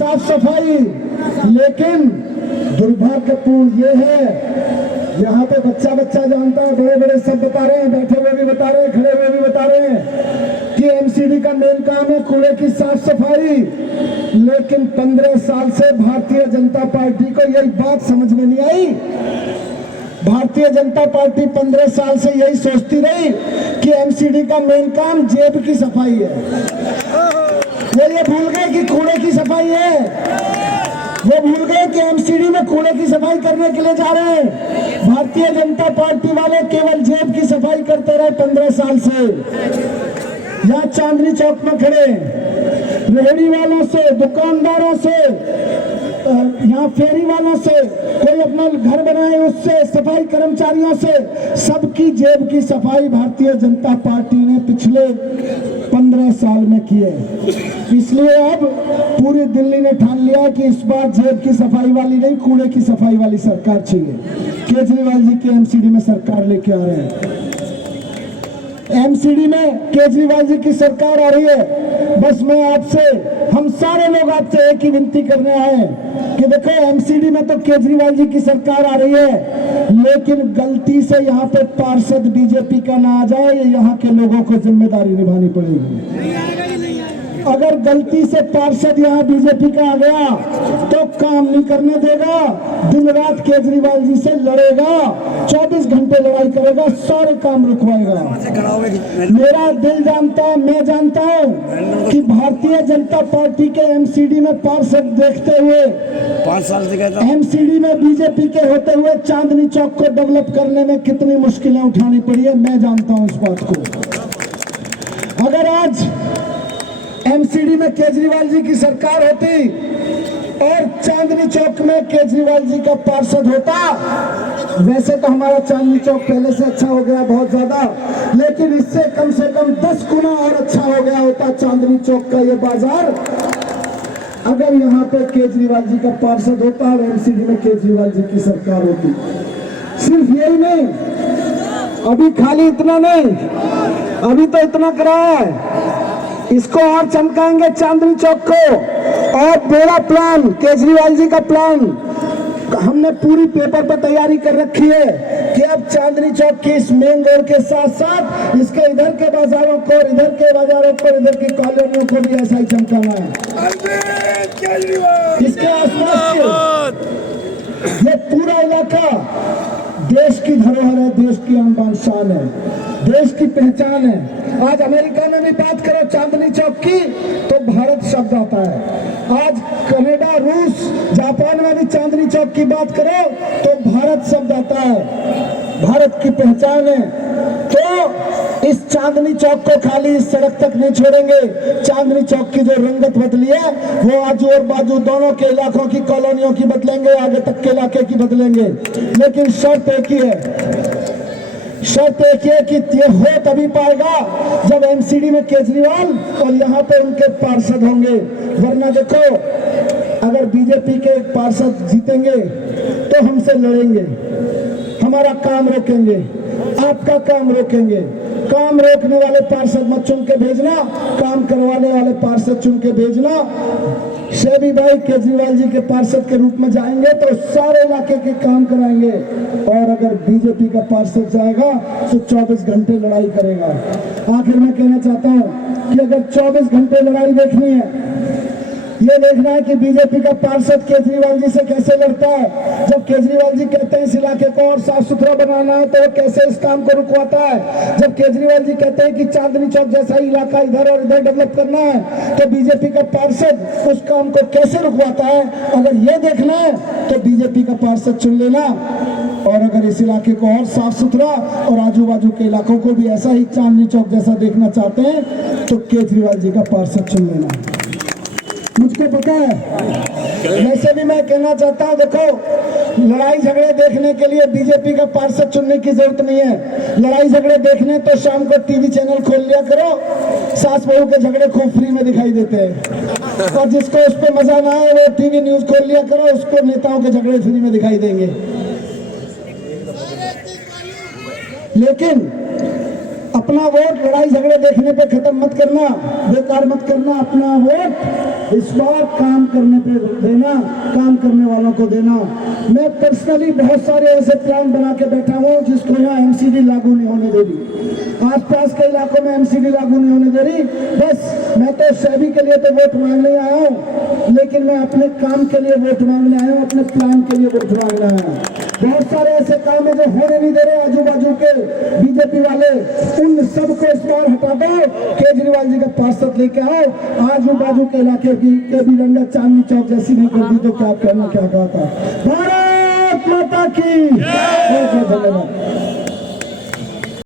साफ सफाई। लेकिन दुर्भाग्यपूर्ण ये है, यहाँ पे बच्चा बच्चा जानता है, बड़े बड़े सब बता रहे हैं, बैठे हुए भी बता रहे हैं, खड़े हुए भी बता रहे हैं कि एमसीडी का मेन काम है कूड़े की साफ सफाई। लेकिन 15 साल से भारतीय जनता पार्टी को यही बात समझ में नहीं आई। भारतीय जनता पार्टी 15 साल से यही सोचती रही कि एमसीडी का मेन काम जेब की सफाई है। वो ये भूल गए कि कूड़े की सफाई है। वो भूल गए कि एमसीडी में कूड़े की सफाई करने के लिए जा रहे हैं। भारतीय जनता पार्टी वाले केवल जेब की सफाई करते रहे 15 साल से। यहाँ चांदनी चौक में खड़े रेहड़ी वालों से, दुकानदारों से, यहाँ फेरी वालों से, कोई अपना घर बनाए उससे, सफाई कर्मचारियों से, सबकी जेब की सफाई भारतीय जनता पार्टी ने पिछले 15 साल में की है। इसलिए अब पूरी दिल्ली ने ठान लिया कि इस बार जेब की सफाई वाली नहीं, कूड़े की सफाई वाली सरकार चाहिए। केजरीवाल जी की एमसीडी में सरकार लेके आ रहे हैं। एमसीडी में केजरीवाल जी की सरकार आ रही है। बस मैं आपसे, हम सारे लोग आपसे एक ही विनती करने आए हैं कि देखो, एमसीडी में तो केजरीवाल जी की सरकार आ रही है, लेकिन गलती से यहाँ पे पार्षद बीजेपी का ना आ जाए, यहाँ के लोगों को जिम्मेदारी निभानी पड़ेगी। अगर गलती से पार्षद यहाँ बीजेपी का आ गया तो काम नहीं करने देगा, दिन रात केजरीवाल जी से लड़ेगा, 24 घंटे लड़ाई करेगा, सारे काम रुकवाएगा। मेरा दिल जानता है, मैं जानता हूँ कि भारतीय जनता पार्टी के एमसीडी में पार्षद देखते हुए 5 साल से एमसीडी में बीजेपी के होते हुए चांदनी चौक को डेवलप करने में कितनी मुश्किलें उठानी पड़ी है, मैं जानता हूँ इस बात को। अगर आज एमसीडी में केजरीवाल जी की सरकार होती और चांदनी चौक में केजरीवाल जी का पार्षद होता, वैसे तो हमारा चांदनी चौक पहले से अच्छा हो गया बहुत ज्यादा, लेकिन इससे कम से कम 10 गुना और अच्छा हो गया होता चांदनी चौक का ये बाजार, अगर यहाँ पे केजरीवाल जी का पार्षद होता और एमसीडी में केजरीवाल जी की सरकार होती। सिर्फ यही नहीं, अभी खाली इतना नहीं, अभी तो इतना करा है, इसको और चमकाएंगे चांदनी चौक को। और मेरा प्लान, केजरीवाल जी का प्लान, हमने पूरी पेपर पर तैयारी कर रखी है कि अब चांदनी चौक के इस मेन रोड के साथ साथ इसके इधर के बाजारों को, इधर के बाजारों को, इधर की कॉलोनियों को भी ऐसा ही चमकाना है। इसके आसपास ये पूरा इलाका देश की धरोहर है, देश की आन शान है, देश की पहचान है। आज अमेरिका में भी बात करो चांदनी चौक की तो भारत शब्द आता है। आज कनाडा, रूस, जापान में भी चांदनी चौक की बात करो तो भारत शब्द आता है, भारत की पहचान है। तो इस चांदनी चौक को खाली इस सड़क तक नहीं छोड़ेंगे। चांदनी चौक की जो रंगत बदली है वो आजू और बाजू दोनों के इलाकों की, कॉलोनियों की बदलेंगे, आगे तक के इलाके की बदलेंगे। लेकिन शर्त एक ही है, शर्त एक है कि ये हो तभी पाएगा जब एमसीडी में केजरीवाल और यहाँ पे उनके पार्षद होंगे। वरना देखो, अगर बीजेपी के पार्षद जीतेंगे तो हमसे लड़ेंगे, हमारा काम रोकेंगे, आपका काम रोकेंगे। काम रोकने वाले पार्षद मत चुन के भेजना, काम करवाने वाले पार्षद चुन के भेजना। शेबी भाई केजरीवाल जी के पार्षद के रूप में जाएंगे तो सारे इलाके के काम कराएंगे, और अगर बीजेपी का पार्षद जाएगा तो 24 घंटे लड़ाई करेगा। आखिर में कहना चाहता हूं कि अगर 24 घंटे लड़ाई देखनी है, ये देखना है कि बीजेपी का पार्षद केजरीवाल जी से कैसे लड़ता है। जब केजरीवाल जी कहते हैं इस इलाके को और साफ सुथरा बनाना है तो वो कैसे इस काम को रुकवाता है। जब केजरीवाल जी कहते हैं कि चांदनी चौक जैसा इलाका इधर और इधर डेवलप करना है तो बीजेपी का पार्षद उस काम को कैसे रुकवाता है। अगर ये देखना है तो बीजेपी का पार्षद चुन लेना, और अगर इस इलाके को और साफ सुथरा और आजू बाजू के इलाकों को भी ऐसा ही चांदनी चौक जैसा देखना चाहते हैं तो केजरीवाल जी का पार्षद चुन लेना। मुझको पता है। वैसे भी मैं कहना चाहता हूँ, देखो, लड़ाई झगड़े देखने के लिए बीजेपी का पार्षद चुनने की जरूरत नहीं है। लड़ाई झगड़े देखने तो शाम को टीवी चैनल खोल लिया करो, सास बहू के झगड़े खूब फ्री में दिखाई देते हैं। और जिसको उस पर मजा ना आए वो टीवी न्यूज खोल लिया करो, उसको नेताओं के झगड़े फ्री में दिखाई देंगे। लेकिन अपना वोट लड़ाई झगड़े देखने पे खत्म मत करना, बेकार मत करना। अपना वोट इस बार काम करने पे देना, काम करने वालों को देना। मैं पर्सनली बहुत सारे ऐसे प्लान बना के बैठा हूँ जिसको यहाँ एमसीडी लागू नहीं होने दे रही, आसपास के इलाकों में एमसीडी लागू नहीं होने दे रही। बस मैं तो सभी के लिए तो वोट मांगने आया हूँ, लेकिन मैं अपने काम के लिए वोट मांगने आया हूँ, अपने प्लान के लिए वोट मांगने आया हूँ। बहुत सारे ऐसे काम है जो होने नहीं दे रहे आजू बाजू के बीजेपी वाले, उन सबको इस बार हटा दो। केजरीवाल जी का पार्षद लेके आओ, आजू बाजू के इलाके की के भी रंगा चांदनी चौक जैसी नहीं कर दी तो क्या करना, क्या कहा था। भारत माता की। बहुत बहुत धन्यवाद।